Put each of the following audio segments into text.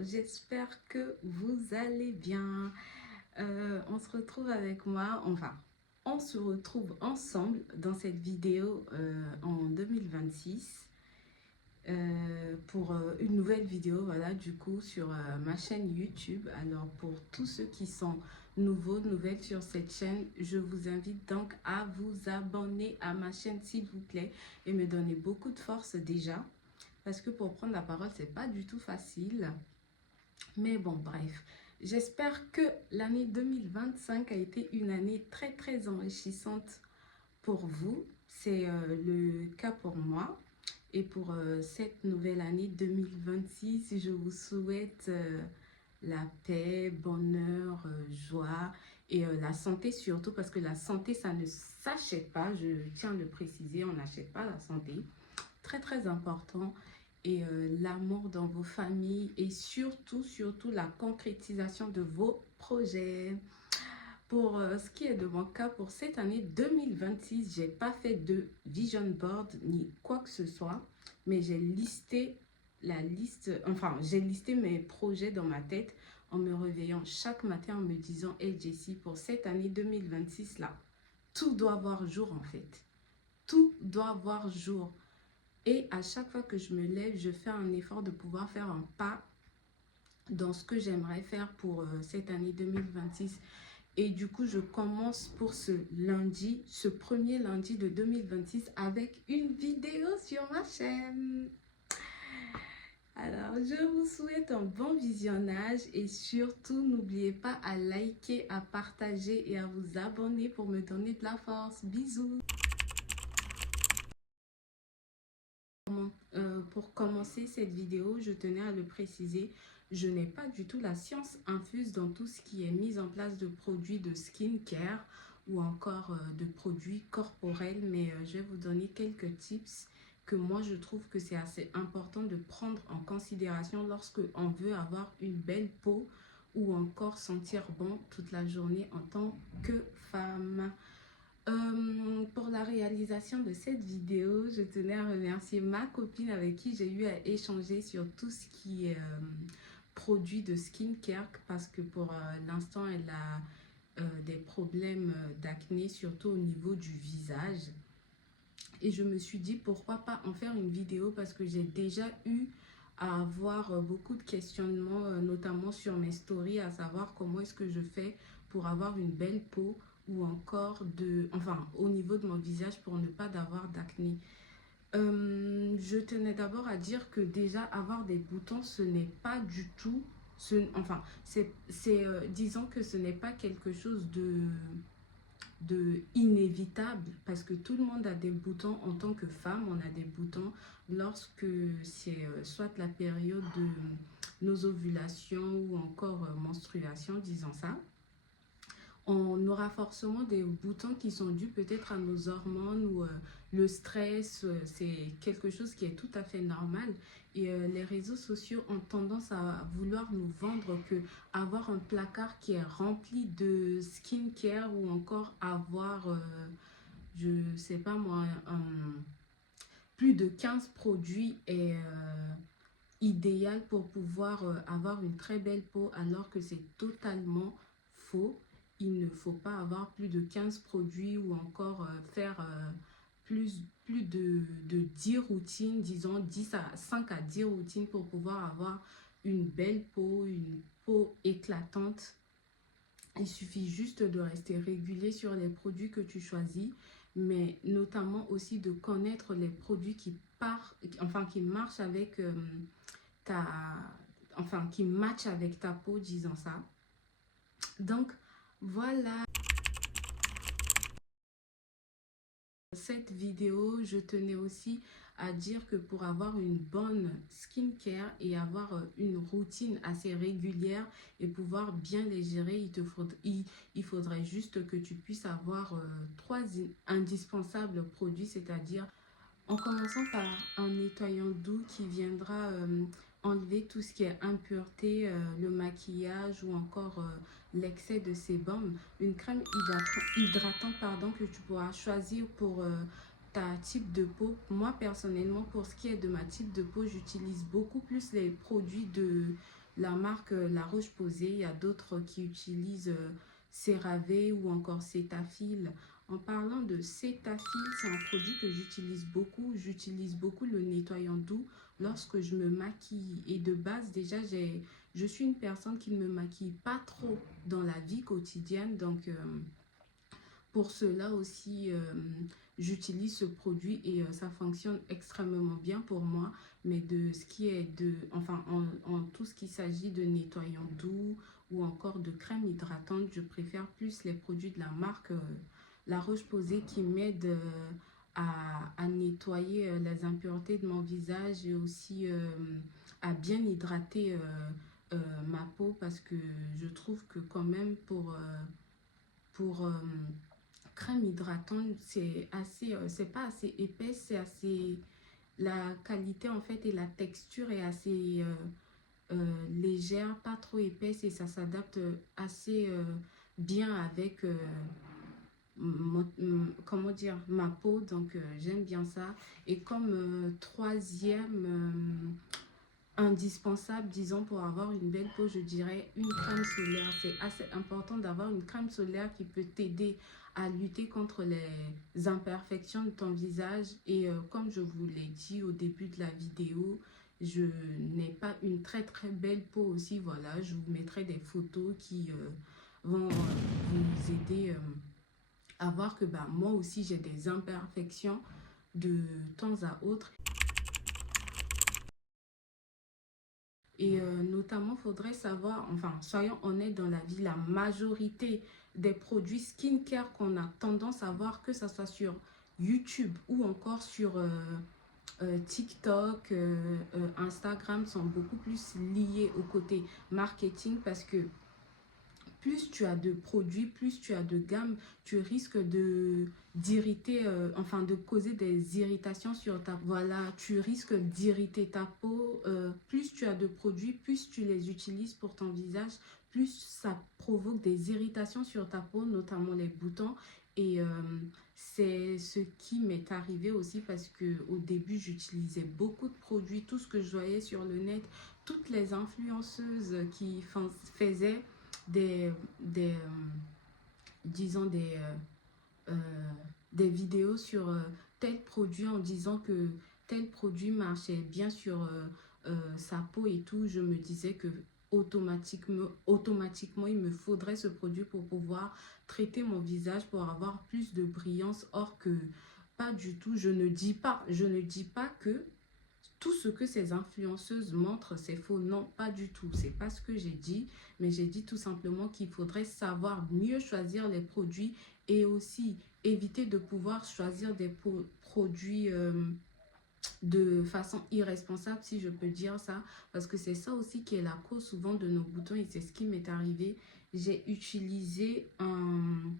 j'espère que vous allez bien. On se retrouve avec moi, enfin, on se retrouve ensemble dans cette vidéo en 2026 pour une nouvelle vidéo, voilà, du coup, sur ma chaîne YouTube. Alors, pour tous ceux qui sont nouvelles sur cette chaîne, je vous invite donc à vous abonner à ma chaîne, s'il vous plaît, et me donner beaucoup de force déjà, parce que pour prendre la parole, c'est pas du tout facile. Mais bon, bref, j'espère que l'année 2025 a été une année très enrichissante pour vous. C'est le cas pour moi. Et pour cette nouvelle année 2026, je vous souhaite la paix, bonheur, joie et la santé surtout, parce que la santé, ça ne s'achète pas. Je tiens à le préciser, on n'achète pas la santé. Très important. Et l'amour dans vos familles et surtout la concrétisation de vos projets. Pour ce qui est de mon cas, pour cette année 2026, j'ai pas fait de vision board ni quoi que ce soit, mais j'ai listé j'ai listé mes projets dans ma tête en me réveillant chaque matin en me disant, hey Jessie, pour cette année 2026 là, tout doit voir jour en fait. Tout doit voir jour. Et à chaque fois que je me lève, je fais un effort de pouvoir faire un pas dans ce que j'aimerais faire pour cette année 2026. Et du coup, je commence pour ce lundi, ce premier lundi de 2026 avec une vidéo sur ma chaîne. Alors, je vous souhaite un bon visionnage et surtout, n'oubliez pas à liker, à partager et à vous abonner pour me donner de la force. Bisous! Pour commencer cette vidéo, je tenais à le préciser, je n'ai pas du tout la science infuse dans tout ce qui est mise en place de produits de skincare ou encore de produits corporels, mais je vais vous donner quelques tips que moi je trouve que c'est assez important de prendre en considération lorsque on veut avoir une belle peau ou encore sentir bon toute la journée en tant que femme. Pour la réalisation de cette vidéo, je tenais à remercier ma copine avec qui j'ai eu à échanger sur tout ce qui est produits de skincare, parce que pour l'instant, elle a des problèmes d'acné, surtout au niveau du visage. Et je me suis dit, pourquoi pas en faire une vidéo, parce que j'ai déjà eu à avoir beaucoup de questionnements, notamment sur mes stories, à savoir comment est-ce que je fais pour avoir une belle peau ou encore au niveau de mon visage pour ne pas d'avoir d'acné. Je tenais d'abord à dire que déjà avoir des boutons, ce n'est pas du tout, disons que ce n'est pas quelque chose de inévitable, parce que tout le monde a des boutons. En tant que femme, on a des boutons lorsque c'est soit la période de nos ovulations ou encore menstruation, disons ça. On aura forcément des boutons qui sont dus peut-être à nos hormones ou le stress. C'est quelque chose qui est tout à fait normal. Et les réseaux sociaux ont tendance à vouloir nous vendre que avoir un placard qui est rempli de skincare ou encore avoir, je sais pas moi, plus de 15 produits est idéal pour pouvoir avoir une très belle peau, alors que c'est totalement faux. Il ne faut pas avoir plus de 15 produits ou encore faire plus de 10 routines, disons 5 à 10 routines pour pouvoir avoir une belle peau, une peau éclatante. Il suffit juste de rester régulier sur les produits que tu choisis, mais notamment aussi de connaître les produits qui marchent avec ta, qui match avec ta peau, disons ça. Donc, voilà. Cette vidéo, je tenais aussi à dire que pour avoir une bonne skincare et avoir une routine assez régulière et pouvoir bien les gérer, il faudrait juste que tu puisses avoir trois indispensables produits, c'est-à-dire en commençant par un nettoyant doux qui viendra enlever tout ce qui est impureté, le maquillage ou encore l'excès de sébum. Une crème hydratante pardon, que tu pourras choisir pour ta type de peau. Moi personnellement, pour ce qui est de ma type de peau, j'utilise beaucoup plus les produits la marque La Roche-Posay. Il y a d'autres qui utilisent CeraVe ou encore Cetaphil. En parlant de Cetaphil, c'est un produit que j'utilise beaucoup. J'utilise beaucoup le nettoyant doux lorsque je me maquille. Et de base, déjà, je suis une personne qui ne me maquille pas trop dans la vie quotidienne. Donc, pour cela aussi, j'utilise ce produit et ça fonctionne extrêmement bien pour moi. Mais de ce qui est enfin, en tout ce qui s'agit de nettoyant doux ou encore de crème hydratante, je préfère plus les produits de la marque La Roche-Posay qui m'aident à nettoyer les impuretés de mon visage et aussi à bien hydrater ma peau parce que je trouve que quand même pour crème hydratante, c'est assez, c'est pas assez épaisse, c'est assez, la qualité en fait et la texture est assez légère, pas trop épaisse et ça s'adapte assez bien avec comment dire, ma peau, donc j'aime bien ça. Et comme troisième indispensable, disons, pour avoir une belle peau, je dirais une crème solaire. C'est assez important d'avoir une crème solaire qui peut t'aider à lutter contre les imperfections de ton visage. Et comme je vous l'ai dit au début de la vidéo, je n'ai pas une très très belle peau aussi. Voilà, je vous mettrai des photos qui vont vous aider à voir que bah, moi aussi j'ai des imperfections de temps à autre. Et notamment, il faudrait savoir, enfin, soyons honnêtes dans la vie, la majorité des produits skincare qu'on a tendance à voir, que ce soit sur YouTube ou encore sur TikTok, Instagram, sont beaucoup plus liés au côté marketing parce que plus tu as de produits, plus tu as de gamme, tu risques d'irriter, enfin de causer des irritations sur ta peau. Voilà, tu risques d'irriter ta peau. Plus tu as de produits, plus tu les utilises pour ton visage, plus ça provoque des irritations sur ta peau, notamment les boutons. Et c'est ce qui m'est arrivé aussi parce que au début, j'utilisais beaucoup de produits, tout ce que je voyais sur le net, toutes les influenceuses qui faisaient des disons des vidéos sur tel produit en disant que tel produit marchait bien sur sa peau et tout, je me disais que automatiquement il me faudrait ce produit pour pouvoir traiter mon visage pour avoir plus de brillance. Or que pas du tout, je ne dis pas que tout ce que ces influenceuses montrent, c'est faux. Non, pas du tout. C'est pas ce que j'ai dit, mais j'ai dit tout simplement qu'il faudrait savoir mieux choisir les produits et aussi éviter de pouvoir choisir des produits de façon irresponsable, si je peux dire ça, parce que c'est ça aussi qui est la cause souvent de nos boutons et c'est ce qui m'est arrivé. J'ai utilisé un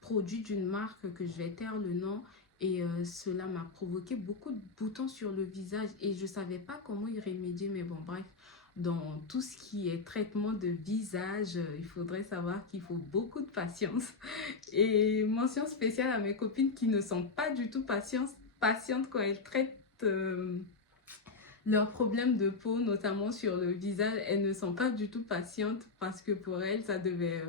produit d'une marque que je vais taire le nom et cela m'a provoqué beaucoup de boutons sur le visage et je ne savais pas comment y remédier, mais bon bref, dans tout ce qui est traitement de visage, il faudrait savoir qu'il faut beaucoup de patience et mention spéciale à mes copines qui ne sont pas du tout patientes quand elles traitent leurs problèmes de peau, notamment sur le visage. Elles ne sont pas du tout patientes parce que pour elles, ça devait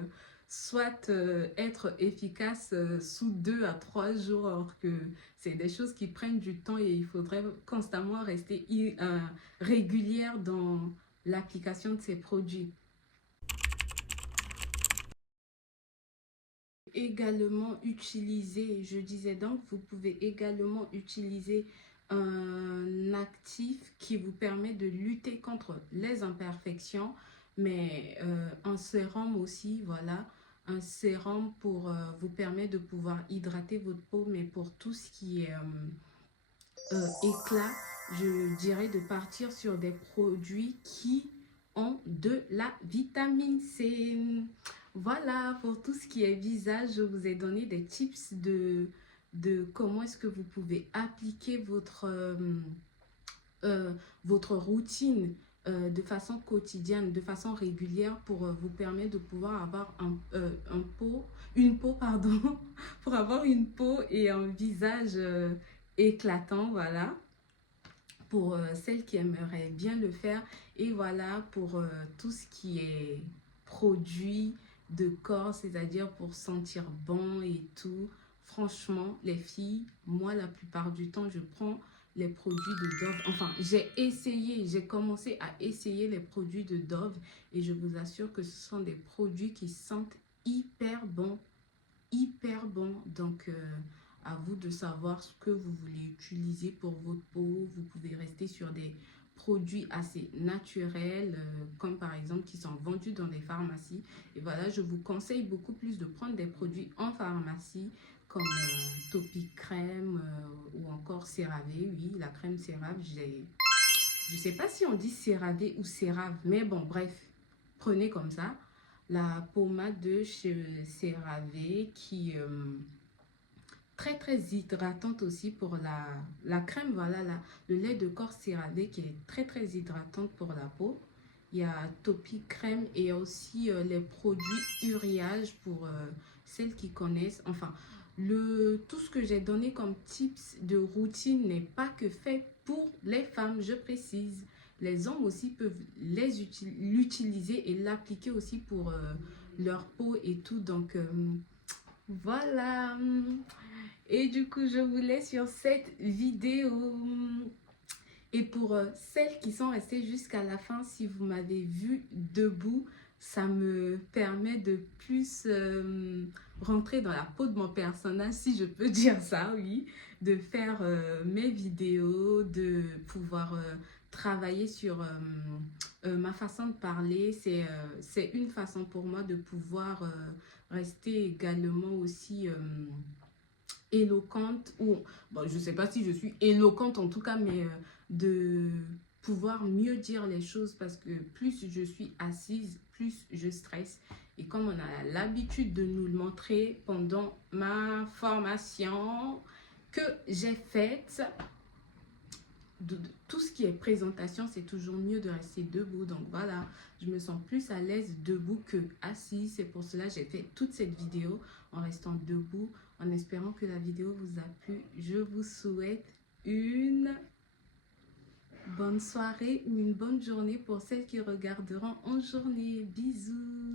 soit être efficace sous 2 à 3 jours, alors que c'est des choses qui prennent du temps et il faudrait constamment rester régulière dans l'application de ces produits. Également utiliser, je disais donc, vous pouvez également utiliser un actif qui vous permet de lutter contre les imperfections, mais un sérum aussi, voilà, un sérum pour vous permettre de pouvoir hydrater votre peau, mais pour tout ce qui est éclat, je dirais de partir sur des produits qui ont de la vitamine C. Voilà, pour tout ce qui est visage, je vous ai donné des tips de comment est-ce que vous pouvez appliquer votre routine de façon quotidienne, de façon régulière pour vous permettre de pouvoir avoir une peau, pardon, pour avoir une peau et un visage éclatant, voilà. pour celles qui aimeraient bien le faire. Et voilà pour tout ce qui est produit de corps, c'est-à-dire pour sentir bon et tout. Franchement, les filles, moi, la plupart du temps, je prends les produits de Dove. Enfin, j'ai commencé à essayer les produits de Dove et je vous assure que ce sont des produits qui sentent hyper bon, hyper bon. Donc, à vous de savoir ce que vous voulez utiliser pour votre peau. Vous pouvez rester sur des produits assez naturels, comme par exemple qui sont vendus dans des pharmacies. Et voilà, je vous conseille beaucoup plus de prendre des produits en pharmacie, comme Topic Crème ou encore CeraVe. Oui, la crème CeraVe, je sais pas si on dit CeraVe ou CeraVe, mais bon, bref, prenez comme ça. La pommade de chez CeraVe qui très hydratante aussi pour la crème, voilà, le lait de corps CeraVe qui est très hydratante pour la peau. Il y a Topic Crème et aussi les produits Uriage pour celles qui connaissent. Enfin, tout ce que j'ai donné comme tips de routine n'est pas que fait pour les femmes, je précise. Les hommes aussi peuvent l'utiliser et l'appliquer aussi pour leur peau et tout. Donc, voilà. Et du coup, je vous laisse sur cette vidéo. Et pour celles qui sont restées jusqu'à la fin, si vous m'avez vu debout, ça me permet de plus rentrer dans la peau de mon personnage, si je peux dire ça, oui. De faire mes vidéos, de pouvoir travailler sur ma façon de parler. C'est une façon pour moi de pouvoir rester également aussi éloquente, ou bon, je sais pas si je suis éloquente en tout cas, mais de pouvoir mieux dire les choses, parce que plus je suis assise, plus je stresse. Et comme on a l'habitude de nous le montrer pendant ma formation que j'ai faite, de tout ce qui est présentation, c'est toujours mieux de rester debout. Donc voilà, je me sens plus à l'aise debout que assise. C'est pour cela que j'ai fait toute cette vidéo en restant debout, en espérant que la vidéo vous a plu. Je vous souhaite une bonne soirée ou une bonne journée pour celles qui regarderont en journée. Bisous!